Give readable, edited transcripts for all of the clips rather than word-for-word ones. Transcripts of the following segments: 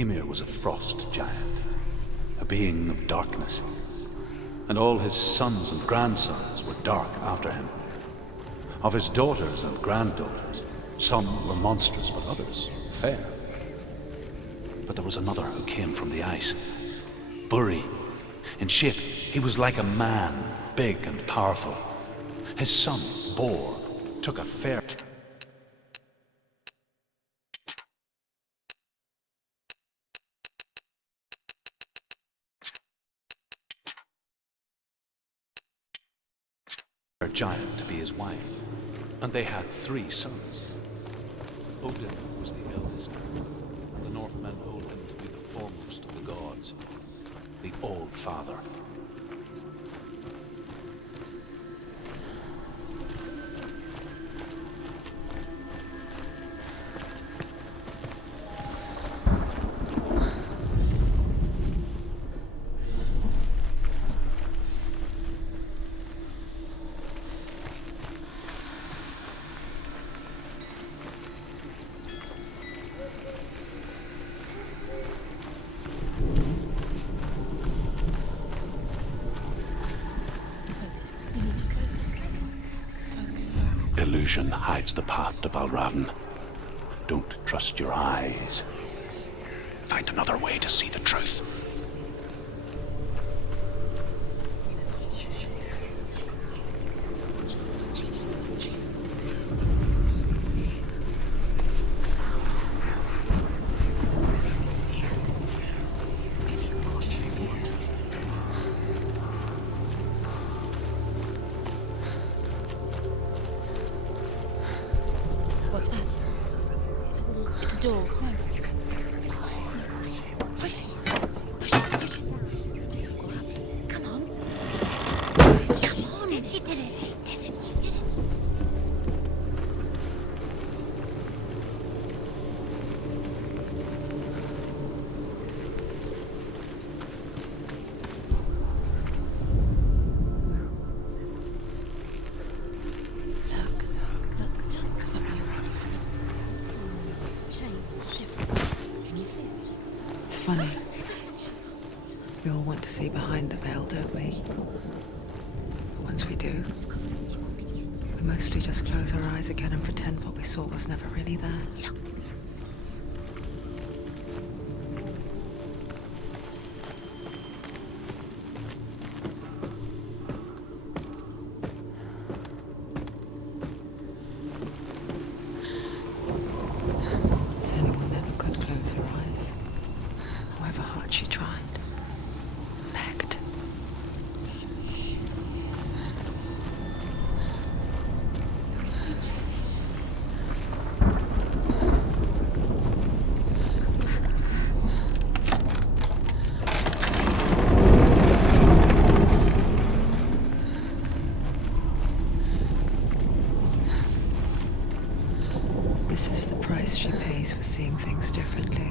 Ymir was a frost giant, a being of darkness, and all his sons and grandsons were dark after him. Of his daughters and granddaughters, some were monstrous, but others fair. But there was another who came from the ice. Buri. In shape, he was like a man, big and powerful. His son, Bor, took a fair giant to be his wife, and they had 3 sons. Odin was the eldest, and the Northmen hold him to be the foremost of the gods, the All-Father. Illusion hides the path to Valravn. Don't trust your eyes. Find another way to see the truth. What's that? It's a door. No. Push it. Push it. Push it down. Come on. Come on. She did it. She did it. She did it. Look. Something was different. Can you see it? It's funny. We all want to see behind the veil, don't we? Once we do, we mostly just close our eyes again and pretend what we saw was never really there. Senua never could close her eyes, however hard she tried. Begged. This is the price she pays for seeing things differently.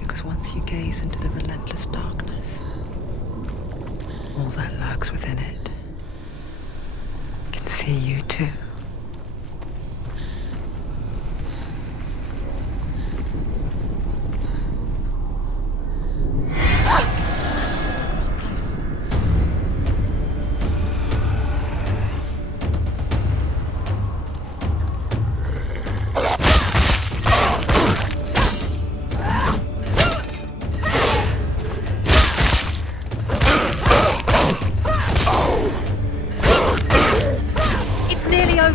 Because once you gaze into the relentless darkness, all that lurks within it can see you too. Got too close. It's nearly over.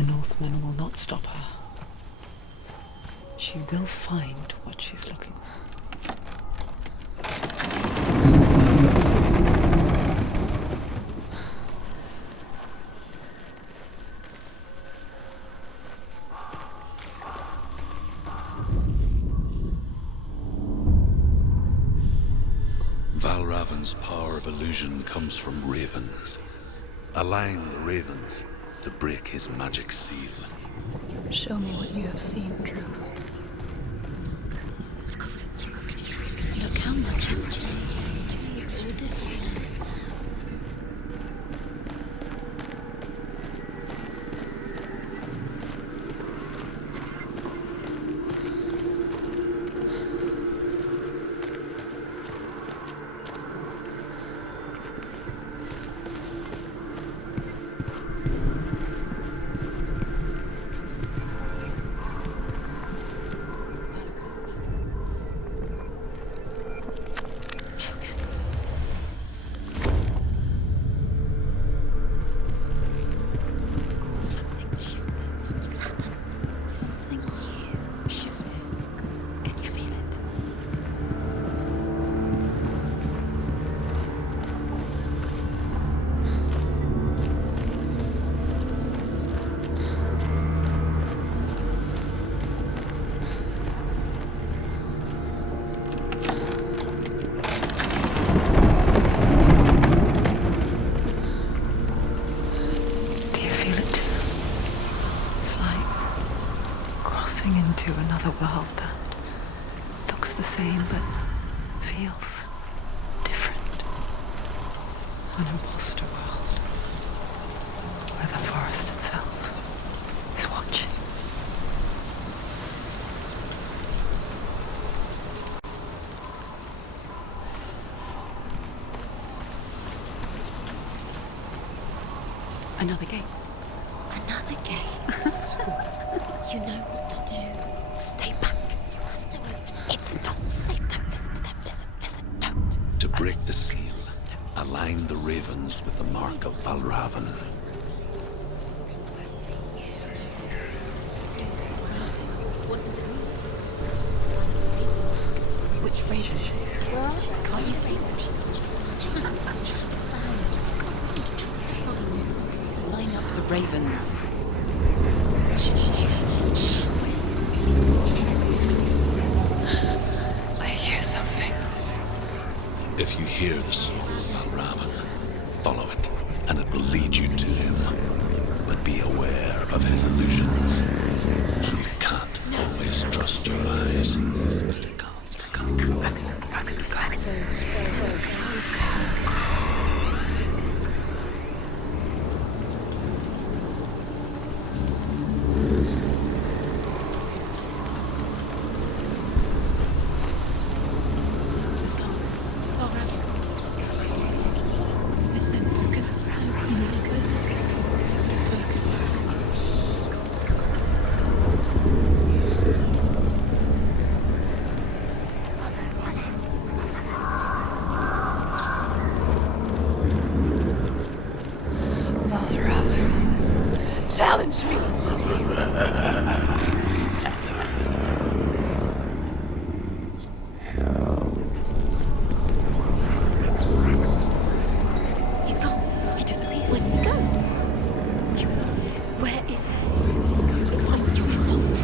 The Northmen will not stop her. She will find what she's looking for. Valravn's power of illusion comes from ravens. Align the ravens to break his magic seal. Show me what you have seen, Truth. Look how much it's changed. It's all different. Another world that looks the same but feels different. An imposter world where the forest itself is watching. Another gate. Another gate. You know what to do. Stay back. You have to open it. It's not safe. Don't listen to them. Listen, don't. To break the seal, align the ravens with the mark of Valravn. What does it mean? Which ravens? Can't you see them? Line up the ravens. Shh. I hear something. If you hear the soul of Valravn, follow it, and it will lead you to him. But be aware of his illusions. You can't always trust your eyes. Stay calm. Listen, focus. Focus. Valravn, challenge me. He's gone. He disappeared. Where did he go? Where is he? It's not your fault.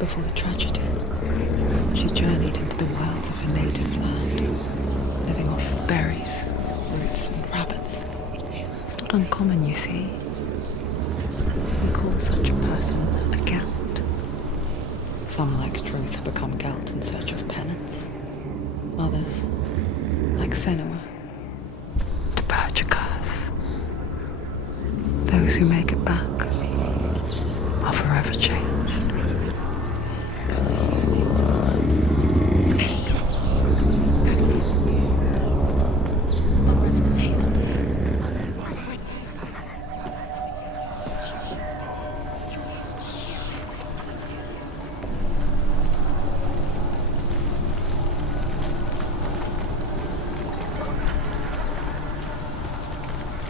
before the tragedy, she journeyed into the wilds of her native land, living off berries, roots, and rabbits. It's not uncommon, you see. We call such a person a Gelt. Some, like Truth, become Gelt in search of penance. Others, like Senua, to purge a curse. Those who make it back are forever changed.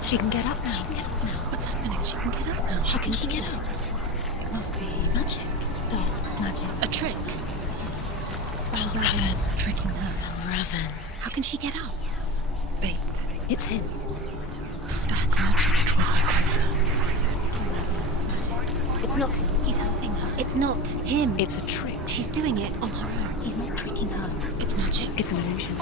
She can get up now. What's happening? She can get up now. How can she get out? It must be magic. Dark magic. A trick. Valravn tricking her. Valravn. How can she get out? Bait. It's him. Dark magic draws her closer. It's not. He's helping her. It's not him. It's a trick. She's doing it on her own. He's not tricking her. It's magic. It's an illusion.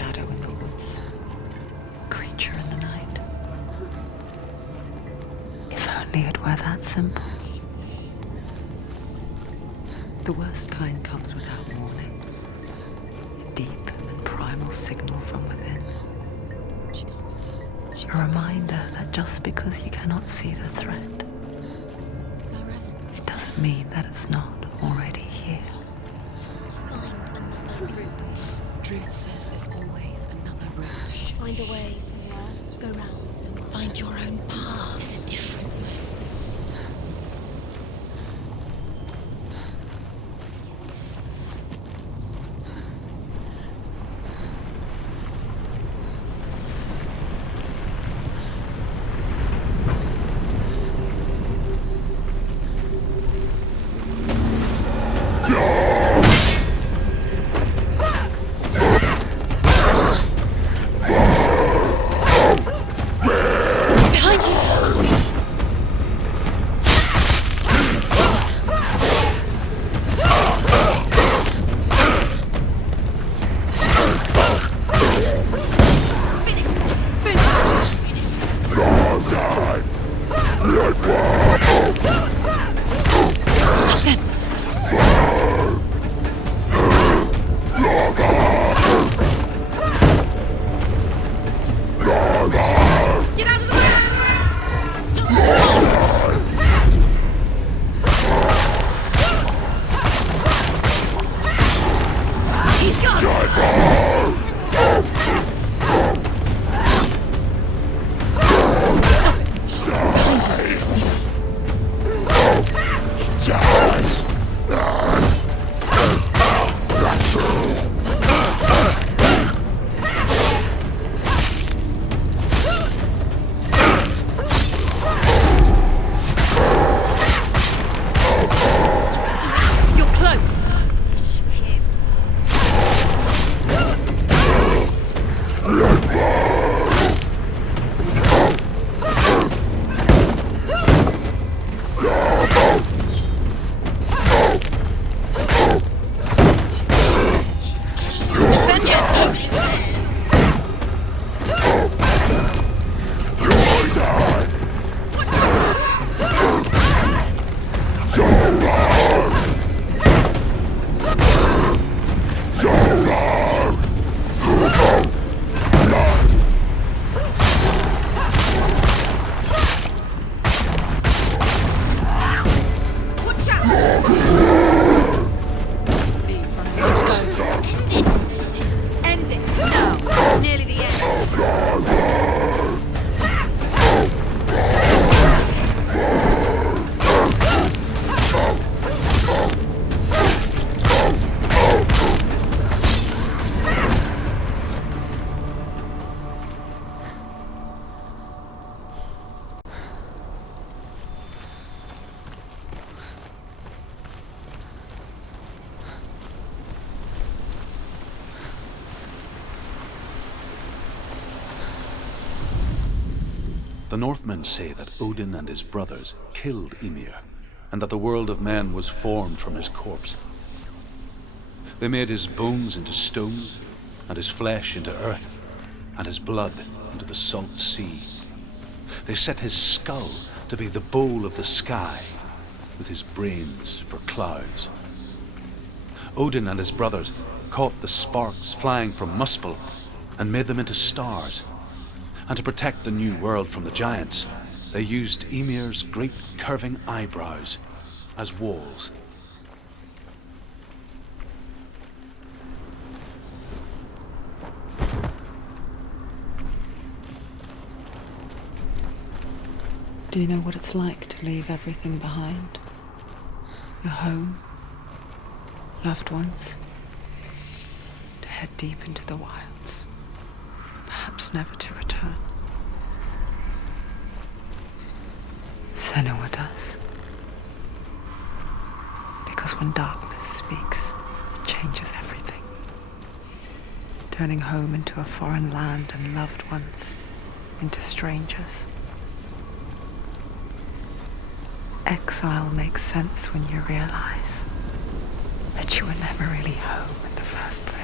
shadow in the woods, creature in the night. If only it were that simple. The worst kind comes without warning. A deep and primal signal from within. A reminder that just because you cannot see the threat, it doesn't mean that it's not already here. Find another route. Truth says there's always another route. Find a way, Senua. Go round, Senua. Find your own path. There's a different way. The Northmen say that Odin and his brothers killed Ymir, and that the world of men was formed from his corpse. They made his bones into stone, and his flesh into earth, and his blood into the salt sea. They set his skull to be the bowl of the sky, with his brains for clouds. Odin and his brothers caught the sparks flying from Muspel and made them into stars. And to protect the new world from the giants, they used Ymir's great curving eyebrows as walls. Do you know what it's like to leave everything behind? Your home, loved ones, to head deep into the wilds, perhaps never to return. Senua does. Because when darkness speaks, it changes everything. Turning home into a foreign land and loved ones into strangers. Exile makes sense when you realize that you were never really home in the first place.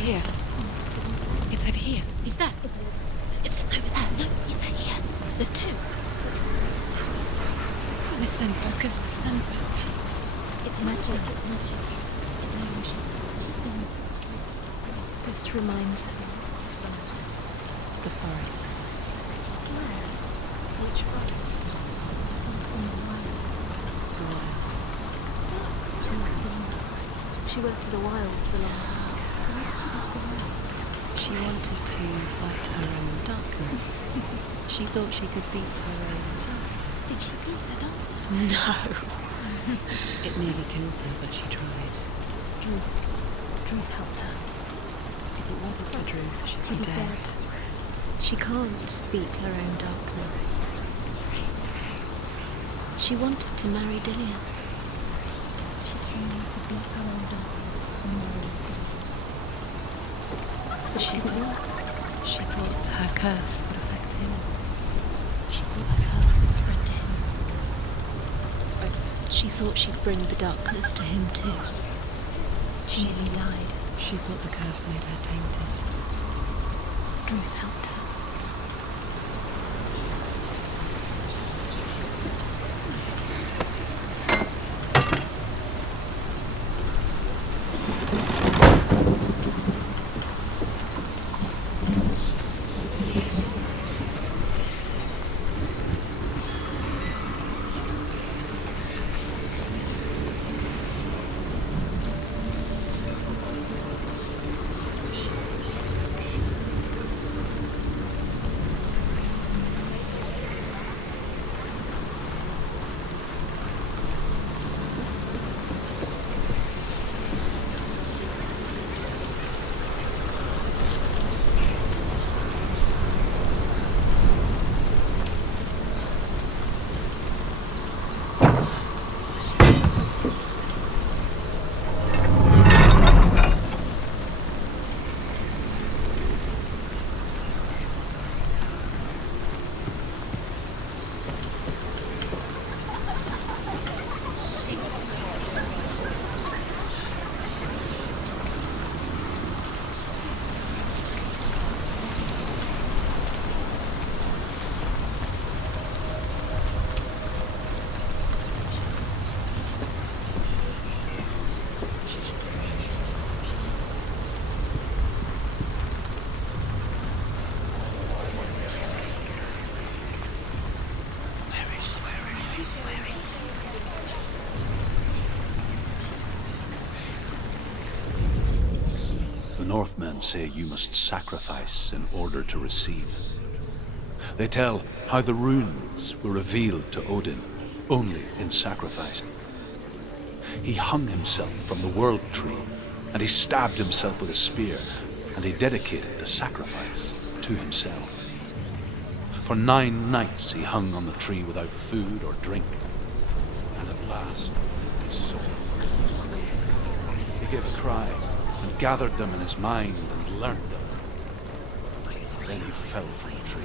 here. It's over here. He's there. It's over there. No, it's here. There's two. Listen, focus, listen. It's magic. It's magic. It's magic. This reminds her of something. The forest. Which forest? The wilds. She went to the wilds a long time. She wanted to fight her own darkness. She thought she could beat her own. Did she beat the darkness? No. It nearly killed her, but she tried. Druth helped her. If it wasn't for Druth, she'd be dead. She can't beat her own darkness. She wanted to marry Dillian. She came to beat her own darkness and marry Dillian. But she didn't work. She thought her curse would affect him. She thought her curse would spread to him. She thought she'd bring the darkness to him too. She nearly died. She thought the curse made her tainted. Druth helped her. Northmen say you must sacrifice in order to receive. They tell how the runes were revealed to Odin only in sacrifice. He hung himself from the world tree, and he stabbed himself with a spear, and he dedicated the sacrifice to himself. For 9 nights he hung on the tree without food or drink, and at last his soul. He gave a cry, and gathered them in his mind and learnt them. Then he fell from the tree.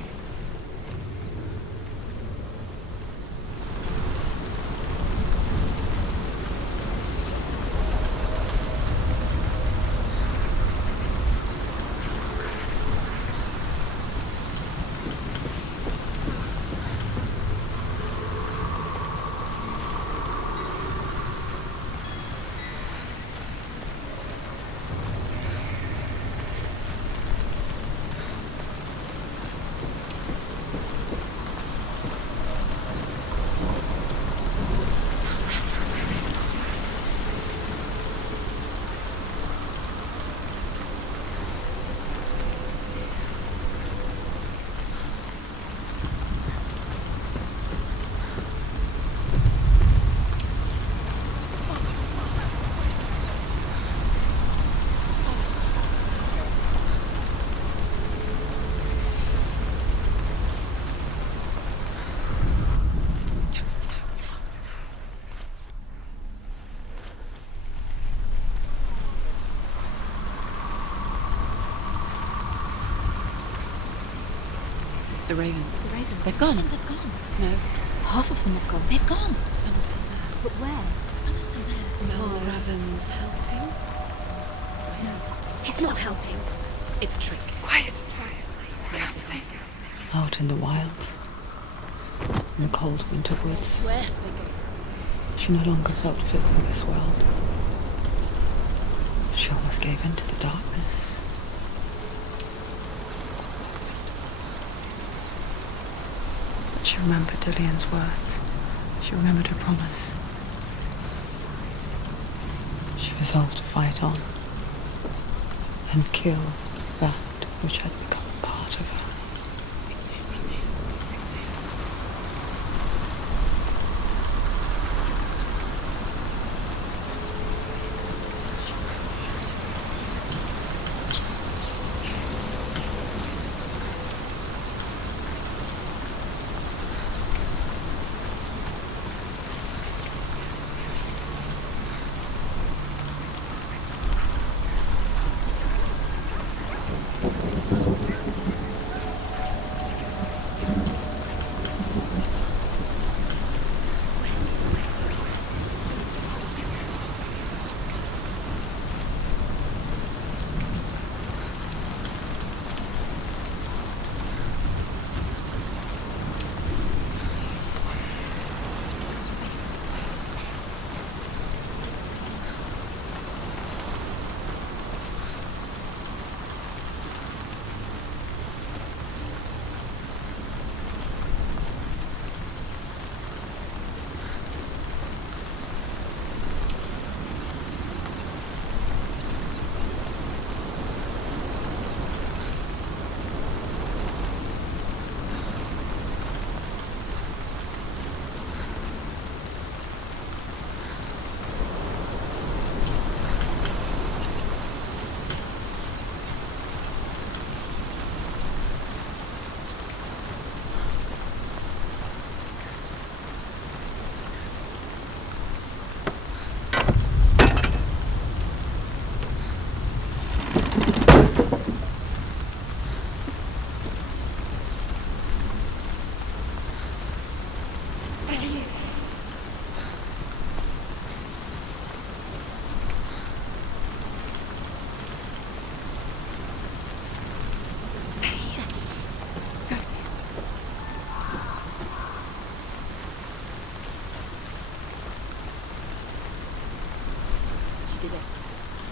The ravens. The ravens. They've gone. They've gone. No, Half of them have gone. They've gone. some are still there. But where? Some are still there. Valravn's helping. He's It's not helping. It's a trick. Quiet. Can't think. Out in the wilds, in the cold winter woods, Where have they gone? she no longer felt fit for this world. She almost gave in to the darkness. But she remembered Dillian's words. She remembered her promise. She resolved to fight on and kill that which had become part of her.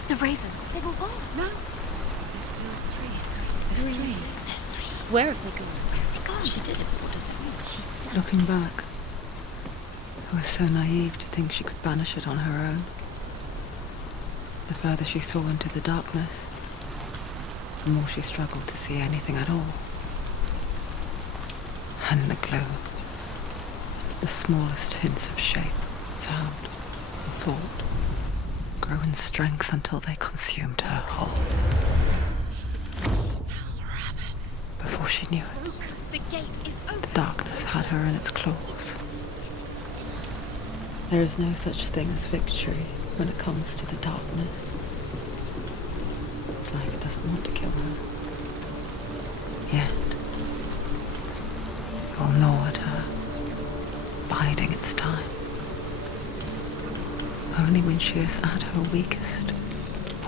The ravens. They were one. No. There's still three. There's three. There's three. Where have they gone? Where have they gone? She did it. What does that mean? Looking back, I was so naive to think she could banish it on her own. The further she saw into the darkness, the more she struggled to see anything at all. And the glow, the smallest hints of shape, sound, and thought, grow in strength until they consumed her whole. Before she knew it, The gate is open. the darkness had her in its claws. There is no such thing as victory when it comes to the darkness. It's like it doesn't want to kill her. Yet, it will gnaw at her, biding its time. Only when she is at her weakest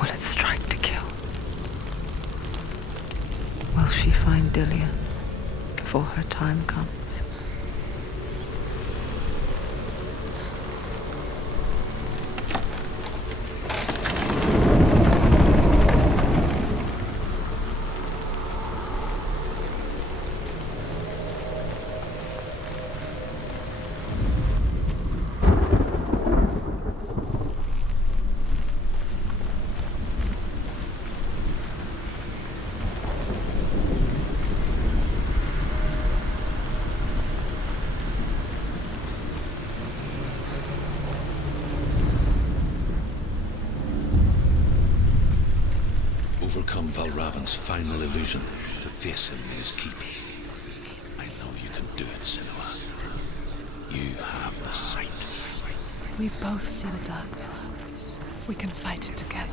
will it strike to kill. Will she find Dillian before her time comes? Overcome Valravn's final illusion to face him in his keep. I know you can do it, Senua. You have the sight. We both see the darkness. We can fight it together.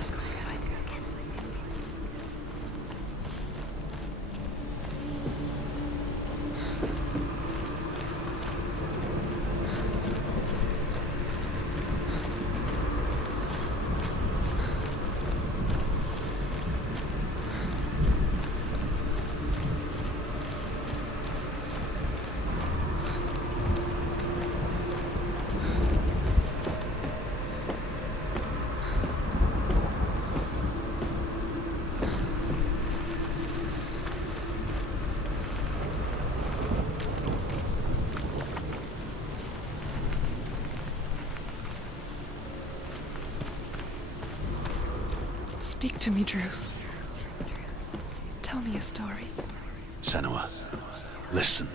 Speak to me, Druth. Tell me a story. Senua, listen.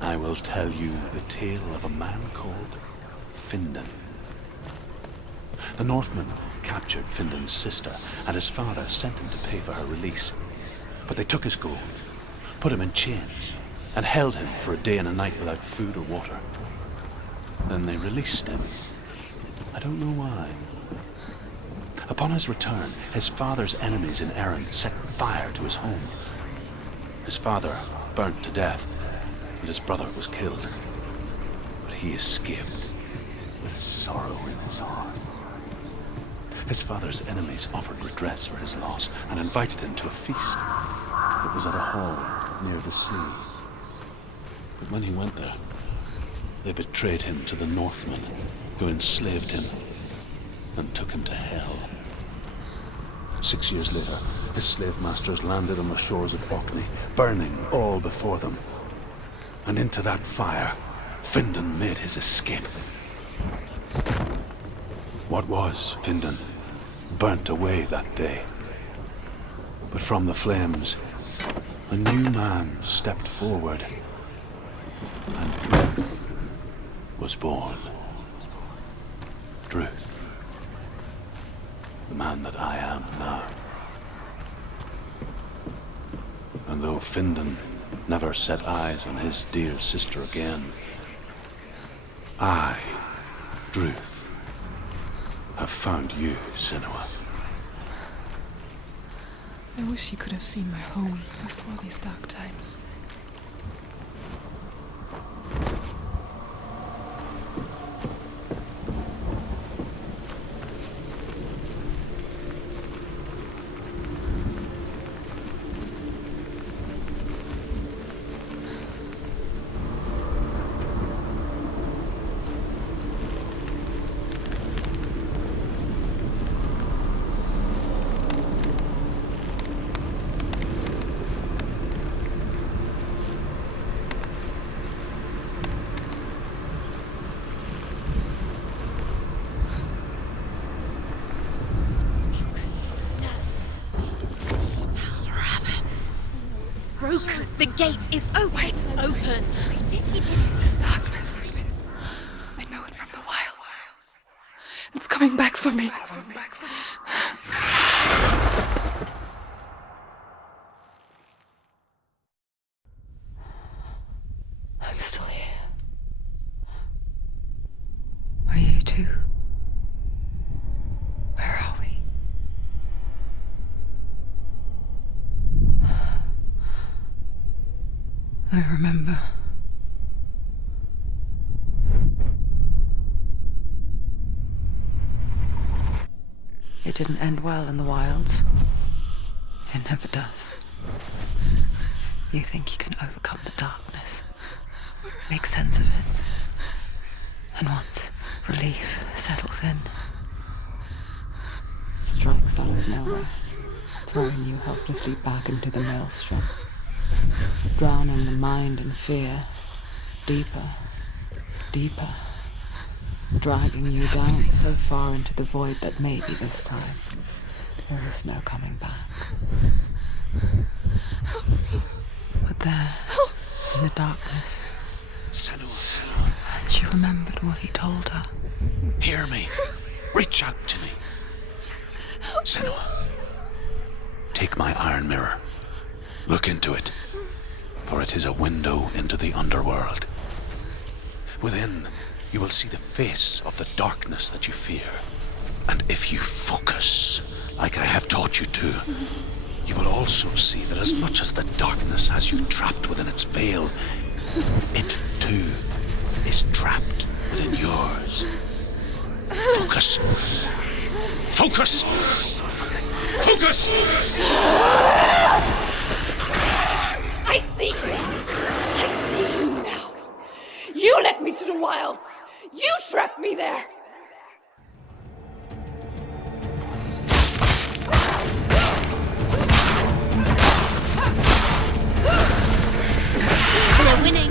I will tell you the tale of a man called Findan. The Northmen captured Findan's sister, and his father sent him to pay for her release. But they took his gold, put him in chains, and held him for a day and a night without food or water. Then they released him. I don't know why. Upon his return, his father's enemies in Erin set fire to his home. His father burnt to death, and his brother was killed. But he escaped with sorrow in his heart. His father's enemies offered redress for his loss and invited him to a feast. It was at a hall near the sea. But when he went there, they betrayed him to the Northmen, who enslaved him and took him to hell. 6 years later, his slave masters landed on the shores of Orkney, burning all before them. And into that fire, Findan made his escape. What was Findan burnt away that day. But from the flames, a new man stepped forward, and Druth was born. Druth. The man that I am now. And though Findan never set eyes on his dear sister again, I, Druth, have found you, Senua. I wish you could have seen my home before these dark times. The gate is open! Open! This darkness. I know it from the wilds. It's coming back for me. I'm still here. Are you too? Where are we? I remember. It didn't end well in the wilds. It never does. You think you can overcome the darkness, make sense of it, and once relief settles in, it strikes out of nowhere, throwing you helplessly back into the maelstrom. Drowning the mind in fear, deeper, deeper, dragging you down so far into the void that maybe this time there is no coming back. But there, in the darkness, Senua, and she remembered what he told her. hear me. Reach out to me. Senua, take my iron mirror. Look into it, for it is a window into the underworld. Within, you will see the face of the darkness that you fear. And if you focus, like I have taught you to, you will also see that as much as the darkness has you trapped within its veil, it too is trapped within yours. Focus. Focus! Focus! I see you! I see you now! You led me to the wilds! You trapped me there! We're winning!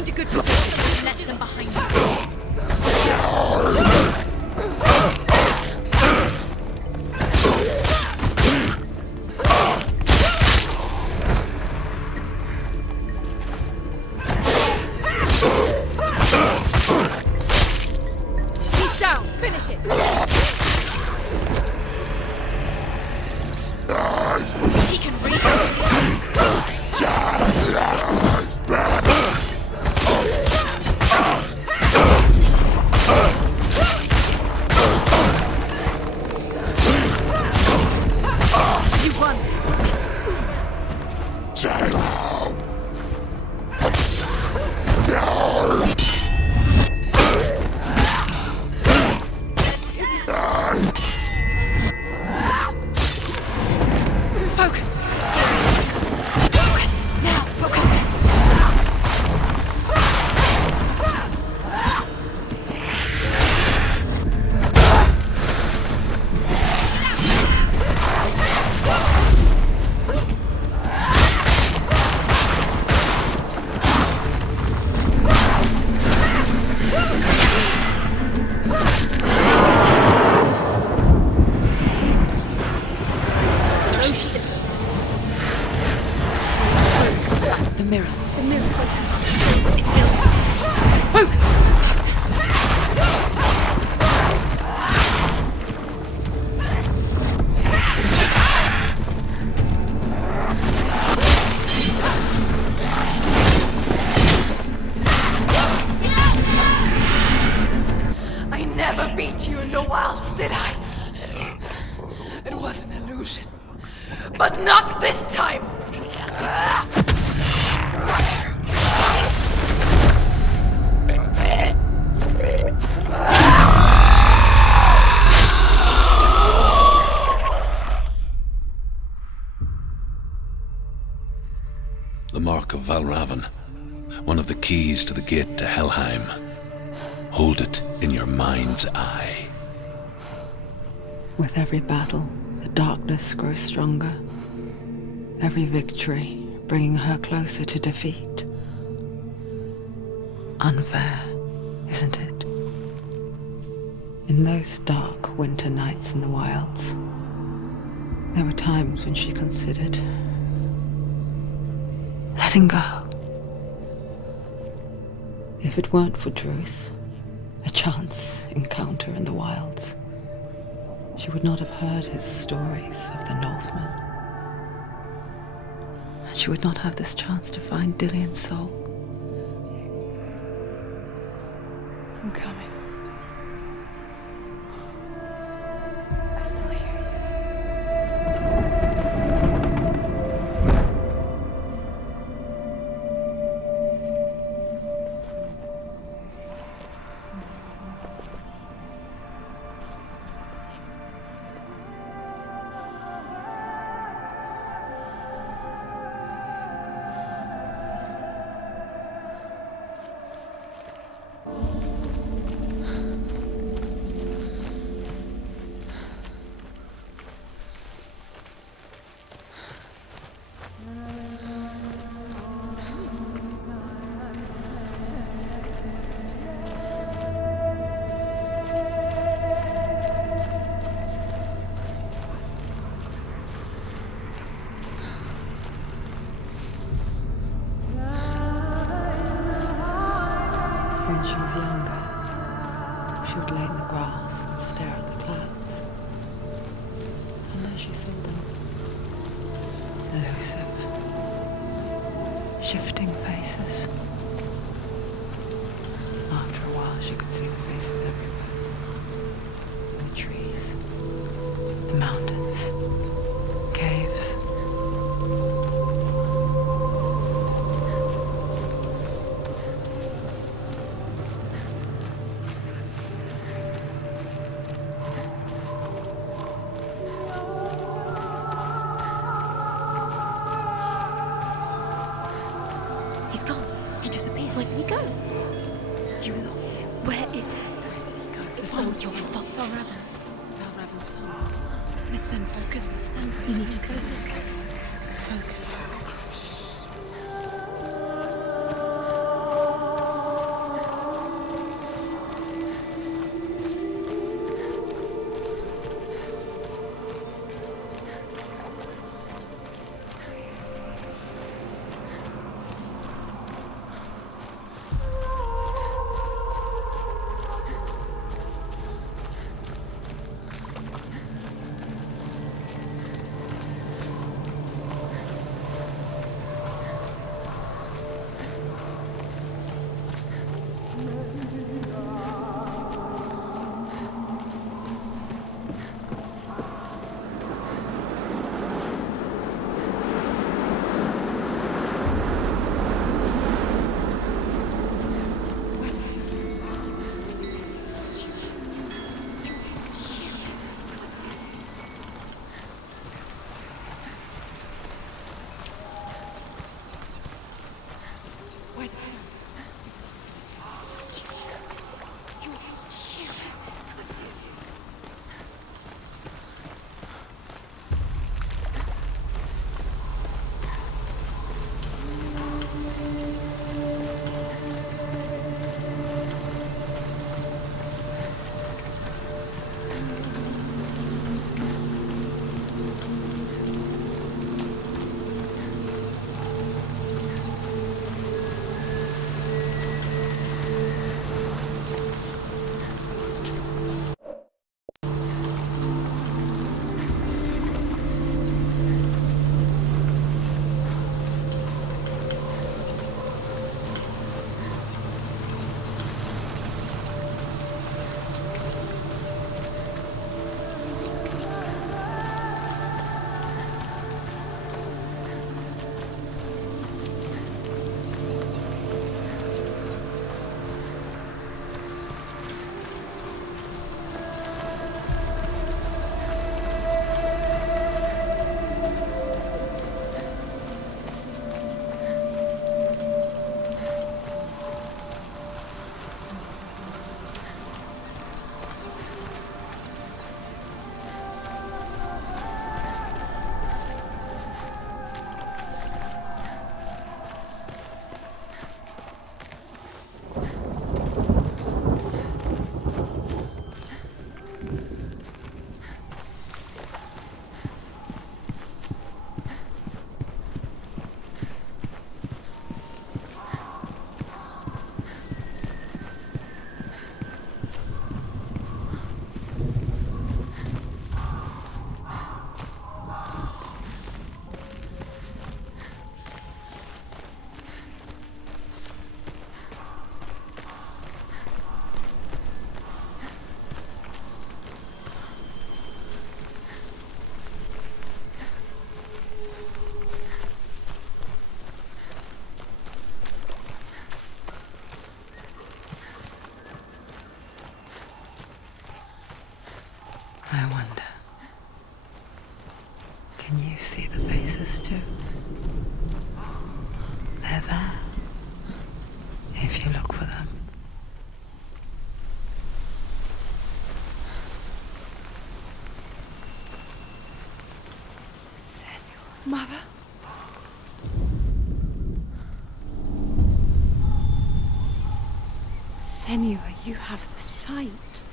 Find a good position and let them behind you. He's down. Finish it. He can read. You won. Focus. Focus. Now, focus. No, she isn't. The mirror. The mirror. Focus. It's building. Focus. I never beat you in the wilds, did I? It was an illusion. But not this time! The mark of Valravn, one of the keys to the gate to Helheim. Hold it in your mind's eye. With every battle, the darkness grows stronger. Every victory bringing her closer to defeat. Unfair, isn't it? In those dark winter nights in the wilds, there were times when she considered letting go. If it weren't for Druth, a chance encounter in the wilds, she would not have heard his stories of the Northmen. And she would not have this chance to find Dillion's soul. I'm coming. I still hear you. When she was younger, she would lay in the grass and stare at the clouds. And then she saw them. Elusive, shifting faces. After a while, she could see the faces everywhere. The trees, the mountains, caves. He's gone. He disappeared. Where did he go? You lost him. Where is he? It's all your fault. Valravn's son. Listen, focus. Listen. You need to focus. Focus. Where did he go? You're stupid. I wonder, can you see the faces too? They're there, if you look for them. Mother? Senua, you have the sight.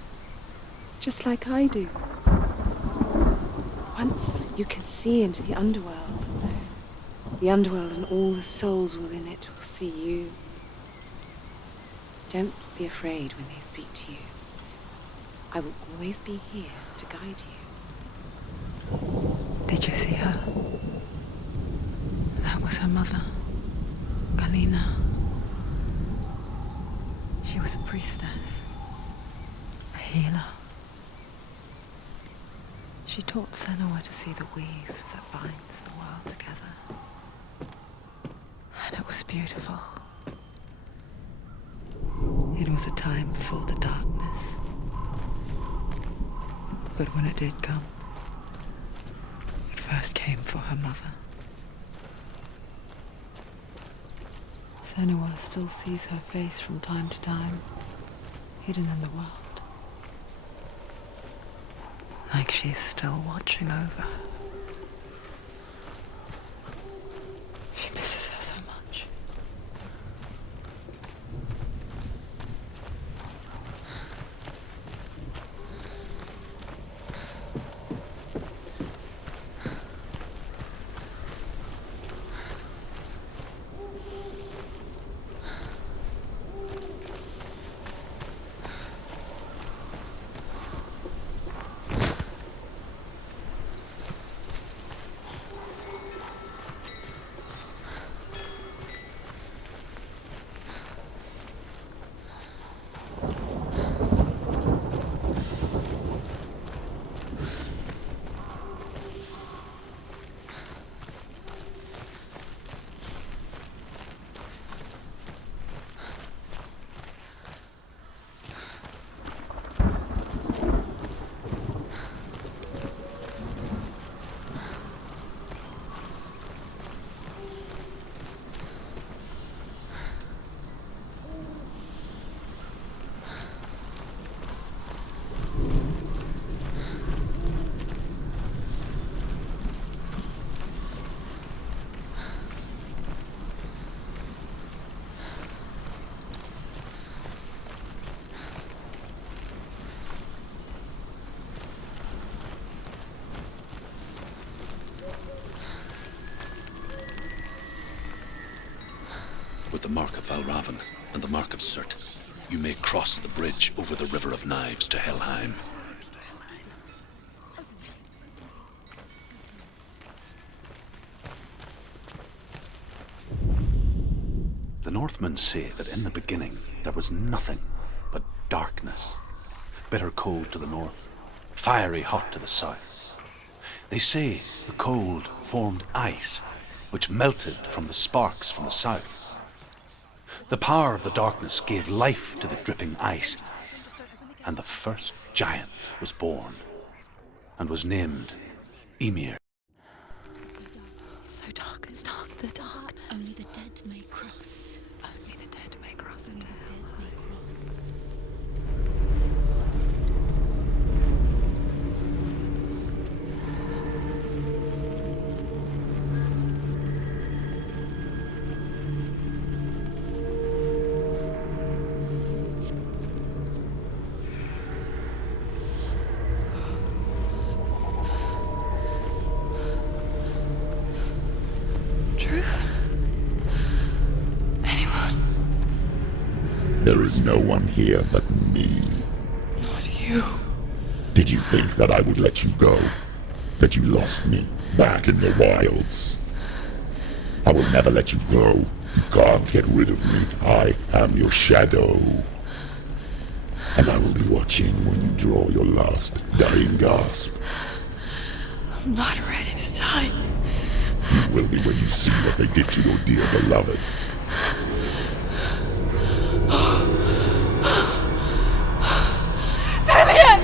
Just like I do. Once you can see into the underworld and all the souls within it will see you. Don't be afraid when they speak to you. I will always be here to guide you. Did you see her? That was her mother, Galina. She was a priestess, a healer. She taught Senua to see the weave that binds the world together. And it was beautiful. It was a time before the darkness. But when it did come, it first came for her mother. Senua still sees her face from time to time, hidden in the world. Like she's still watching over her. She misses her so much. With the mark of Valravn and the mark of Surt, you may cross the bridge over the River of Knives to Helheim. The Northmen say that in the beginning there was nothing but darkness. Bitter cold to the north, fiery hot to the south. They say the cold formed ice, which melted from the sparks from the south. The power of the darkness gave life to the dripping ice, and the first giant was born, and was named Ymir. So dark, it's dark, the darkness. Only the dead may cross. Only the dead may cross into hell. Dead may cross. Truth? Anyone? There is no one here but me. Not you. Did you think that I would let you go? That you lost me back in the wilds? I will never let you go. You can't get rid of me. I am your shadow. And I will be watching when you draw your last dying gasp. I'm not ready to die. You will be when you see what they did to your dear beloved. Damien!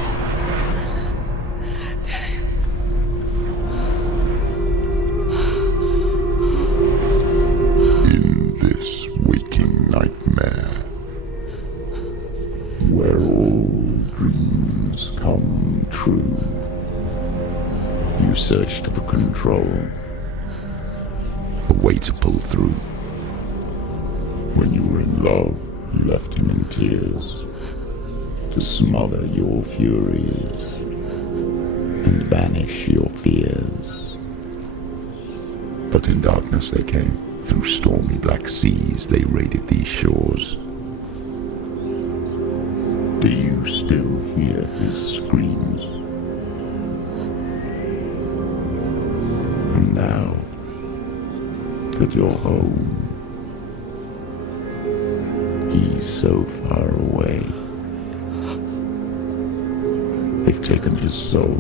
In this waking nightmare, where all dreams come true, you searched for control, a way to pull through. When you were in love, you left him in tears, to smother your furies and banish your fears. But in darkness they came, through stormy black seas they raided these shores. Do you still hear his screams? And now that you're home, he's so far away. They've taken his soul.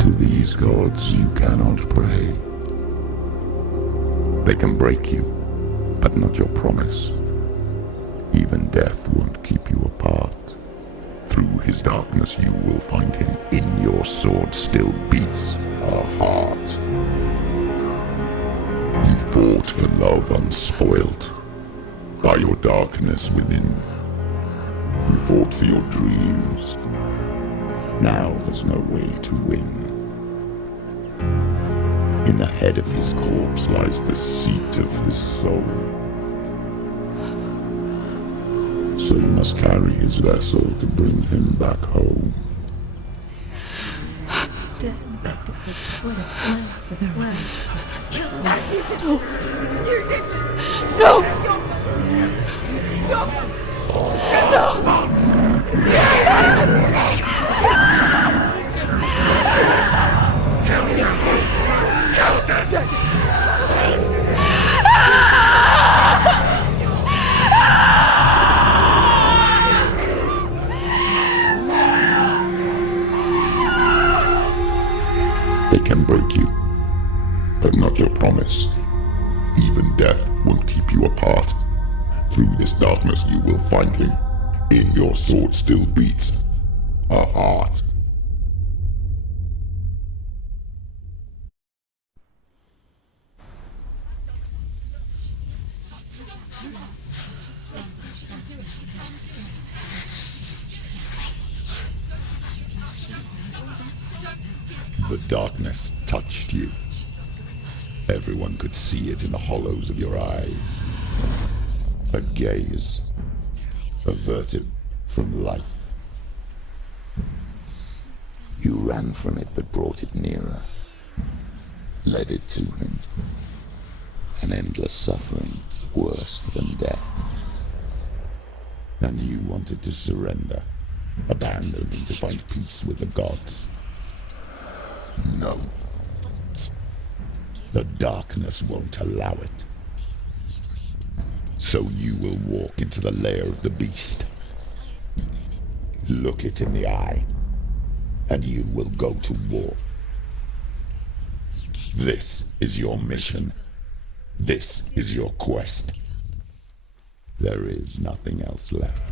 To these gods you cannot pray. They can break you, but not your promise. Even death won't keep you apart. Through his darkness you will find him. In your sword still beats a heart. You fought for love unspoilt by your darkness within. You fought for your dreams. Now there's no way to win. In the head of his corpse lies the seat of his soul. So you must carry his vessel to bring him back home. They can break you, but not your promise. Even death won't keep you apart. Through this darkness you will find him. In your sword still beats a heart. The darkness touched you. Everyone could see it in the hollows of your eyes. A gaze averted from life. You ran from it but brought it nearer. Led it to him. An endless suffering worse than death. And you wanted to surrender, abandoning to find peace with the gods. No. The darkness won't allow it. So you will walk into the lair of the beast. Look it in the eye, and you will go to war. This is your mission. This is your quest. There is nothing else left.